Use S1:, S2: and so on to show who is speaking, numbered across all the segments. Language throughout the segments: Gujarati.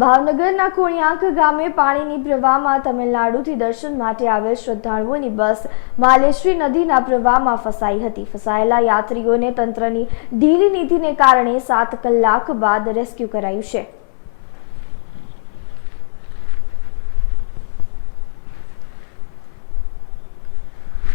S1: ભાવનગરના કોણિયાક ગામે પાણીની પ્રવાહમાં તમિલનાડુથી દર્શન માટે આવેલ શ્રદ્ધાળુઓની બસ માલેશ્રી નદીના પ્રવાહમાં ફસાઈ હતી. ફસાયેલા યાત્રીઓને તંત્રની ઢીલી નીતિને કારણે સાત કલાક બાદ રેસ્ક્યુ કરાયું છે.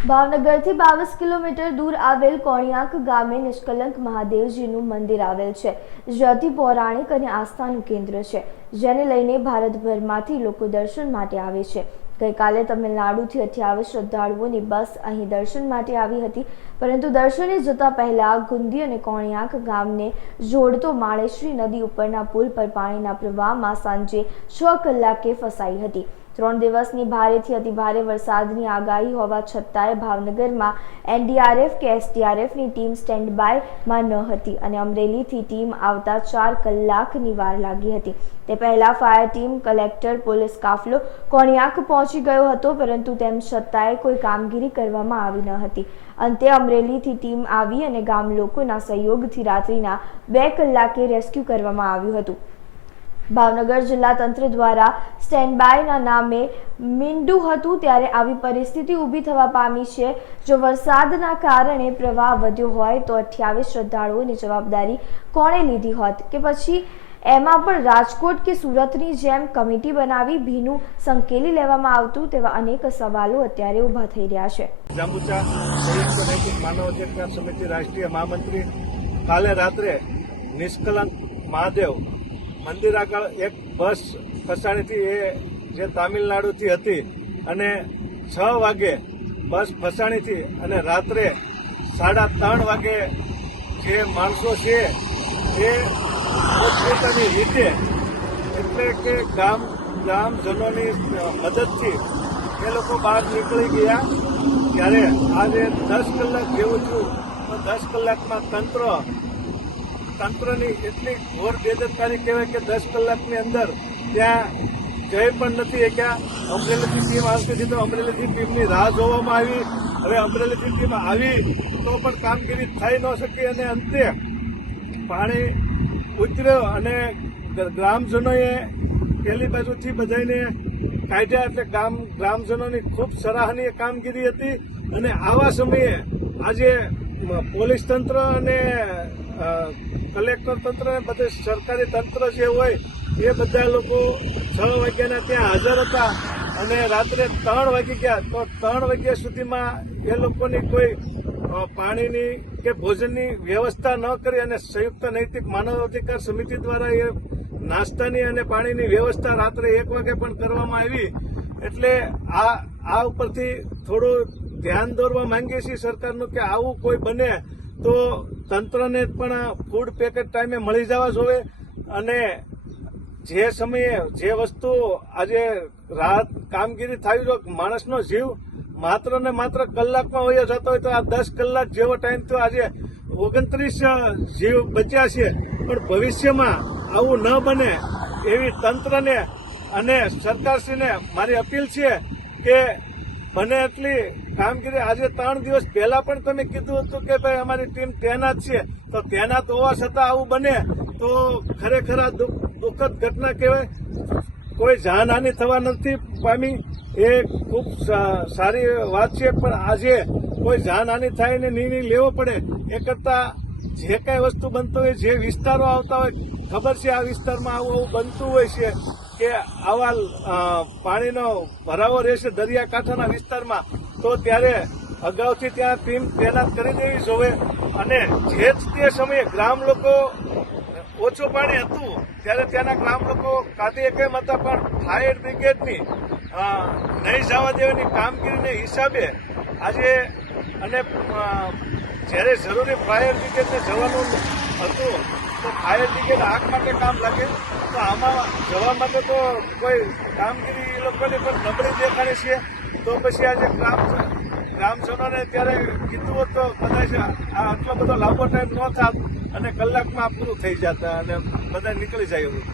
S1: ભાવનગરથી બાવીસ કિલોમીટર દૂર આવેલ કોણિયાક ગામે નિષ્કલંક મહાદેવજીનું મંદિર આવેલ છે જે અતિ પૌરાણિક અને આસ્થાનું કેન્દ્ર છે, જેને લઈને ભારતભરમાંથી લોકો દર્શન માટે આવે છે. ગઈકાલે તમિલનાડુથી અઠ્યાવીસ શ્રદ્ધાળુઓની બસ અહીં દર્શન માટે આવી હતી, પરંતુ દર્શને જતા પહેલા ગુંદી અને કોણિયાક ગામને જોડતો માળેશ્રી નદી ઉપરના પુલ પર પાણીના પ્રવાહમાં સાંજે છ કલાકે ફસાઈ હતી. ત્રણ દિવસની ભારેથી અતિભારે વરસાદની આગાહી હોવા છતાંય ભાવનગરમાં એનડીઆરએફ કે એસડીઆરએફની ટીમ સ્ટેન્ડ બાયમાં ન હતી અને અમરેલીથી ટીમ આવતા ચાર કલાકની વાર લાગી હતી. તે પહેલાં ફાયર ટીમ કલેક્ટર પોલીસ કાફલો કોણિયાક પહોંચી ગયો હતો, પરંતુ તેમ છતાંય કોઈ કામગીરી કરવામાં આવી ન હતી. અંતે અમરેલીથી ટીમ આવી અને ગામ લોકોના સહયોગથી રાત્રિના બે કલાકે રેસ્ક્યુ કરવામાં આવ્યું હતું. ભાવનગર જિલ્લા તંત્ર દ્વારા સ્ટેન્ડ બાયના નામે મીંડું હતું ત્યારે આવી પરિસ્થિતિ ઊભી થવા પામી છે. જો વરસાદના કારણે પ્રવાહ વધ્યો હોય તો અઠ્યાવીસ શ્રદ્ધાળુઓની જવાબદારી કોણે લીધી હોત? કે પછી એમાં પણ રાજકોટ કે સુરતની જેમ કમિટી બનાવી ભીનું સંકેલી લેવામાં આવતું તેવા અનેક સવાલો અત્યારે ઊભા થઈ રહ્યા છે.
S2: રાષ્ટ્રીય મહામંત્રી કાલે રાત્રે નિષ્કલંક મહાદેવ મંદિર આગળ એક બસ ફસાણીથી એ જે તામિલનાડુથી હતી અને છ વાગે બસ ફસાણીથી અને રાત્રે સાડા ત્રણ વાગે જે માણસો છે એ પોતપોતાની રીતે એટલે કે ગામ ગામજનોની મદદથી એ લોકો બહાર નીકળી ગયા. ત્યારે આજે દસ કલાક જેવું છું તો દસ કલાકમાં તંત્ર તંત્રની એટલી ઘોર બેદરકારી કહેવાય કે દસ કલાકની અંદર ત્યાં જઈ પણ નથી. શક્યા અમરેલીથી ટીમ આવતી હતી તો અમરેલીથી ટીમની રાહ જોવામાં આવી. હવે અમરેલીથી ટીમ આવી તો પણ કામગીરી થઈ ન શકી અને અંતે પાણી ઉતર્યો અને ગ્રામજનોએ પેલી બાજુથી બધાને કાઢ્યા એટલે ગામ, ગ્રામજનોની ખૂબ સરાહનીય કામગીરી હતી. અને આવા સમયે આજે પોલીસ તંત્ર અને કલેક્ટર તંત્ર બધે સરકારી તંત્ર જે હોય, એ બધા લોકો છ વાગ્યાના ત્યાં હાજર હતા અને રાત્રે ત્રણ વાગી ગયા. તો ત્રણ વાગ્યા સુધીમાં એ લોકોની કોઈ પાણીની કે ભોજનની વ્યવસ્થા ન કરી અને સંયુક્ત નૈતિક માનવ અધિકાર સમિતિ દ્વારા એ નાસ્તાની અને પાણીની વ્યવસ્થા રાત્રે એક વાગે પણ કરવામાં આવી. એટલે આ આ ઉપરથી થોડું ધ્યાન દોરવા માંગીએ છીએ સરકારનું કે આવું કોઈ બને તો તંત્રને પણ ફૂડ પેકેટ ટાઈમે મળી જવા જોઈએ અને જે સમયે જે વસ્તુ આજે રાહત કામગીરી થાય છે, માણસનો જીવ માત્ર ને માત્ર કલાકમાં હોય જતો હોય તો આ દસ કલાક જેવો ટાઈમ તો આજે ઓગણત્રીસ જીવ બચ્યા છે. પણ ભવિષ્યમાં આવું ન બને એવી તંત્રને અને સરકારશ્રીને મારી અપીલ છે કે બને એટલી કામગીરી, આજે ત્રણ દિવસ પહેલા પણ તમે કીધું હતું કે ભાઈ અમારી ટીમ તૈનાત છે, તો તૈનાત હોવા છતાં આવું બને તો ખરેખર આ દુઃખ- દુઃખદ ઘટના કહેવાય. કોઈ જાનહાનિ થવા નથી પામી. એ ખૂબ સારી વાત છે, પણ આજે કોઈ જાનહાનિ થાય ને નિર્ણય લેવો પડે. એ કરતા જે કઈ વસ્તુ બનતો હોય, જે વિસ્તારો આવતા હોય, ખબર છે આ વિસ્તારમાં આવું આવું બનતું હોય છે કે આવા પાણીનો ભરાવો રહેશે દરિયાકાંઠાના વિસ્તારમાં, તો ત્યારે અગાઉથી ત્યાં ટીમ તૈનાત કરી દેવી જોવે. અને જે જ તે સમયે ગ્રામ લોકો ઓછું પાણી હતું, ત્યારે ત્યાંના ગ્રામ લોકો કાદી એકમ હતા, પણ ફાયર બ્રિગેડની નહીં જવા દેવાની કામગીરીને હિસાબે આજે અને જ્યારે જરૂરી ફાયર બ્રિગેડને જવાનું હતું, તો ફાયર બ્રિગેડ આગ માટે કામ લાગે. તો આમાં જવા માટે તો કોઈ કામગીરી એ લોકોની પણ નબળી દેખાડે છે. તો પછી આજે ગ્રામ ગ્રામજનોને ત્યારે કીધું હોત તો આ આટલો બધો લાંબો ટાઈમ ન થાત અને કલાકમાં પૂરું થઈ જતા અને બધા નીકળી જાય એવું.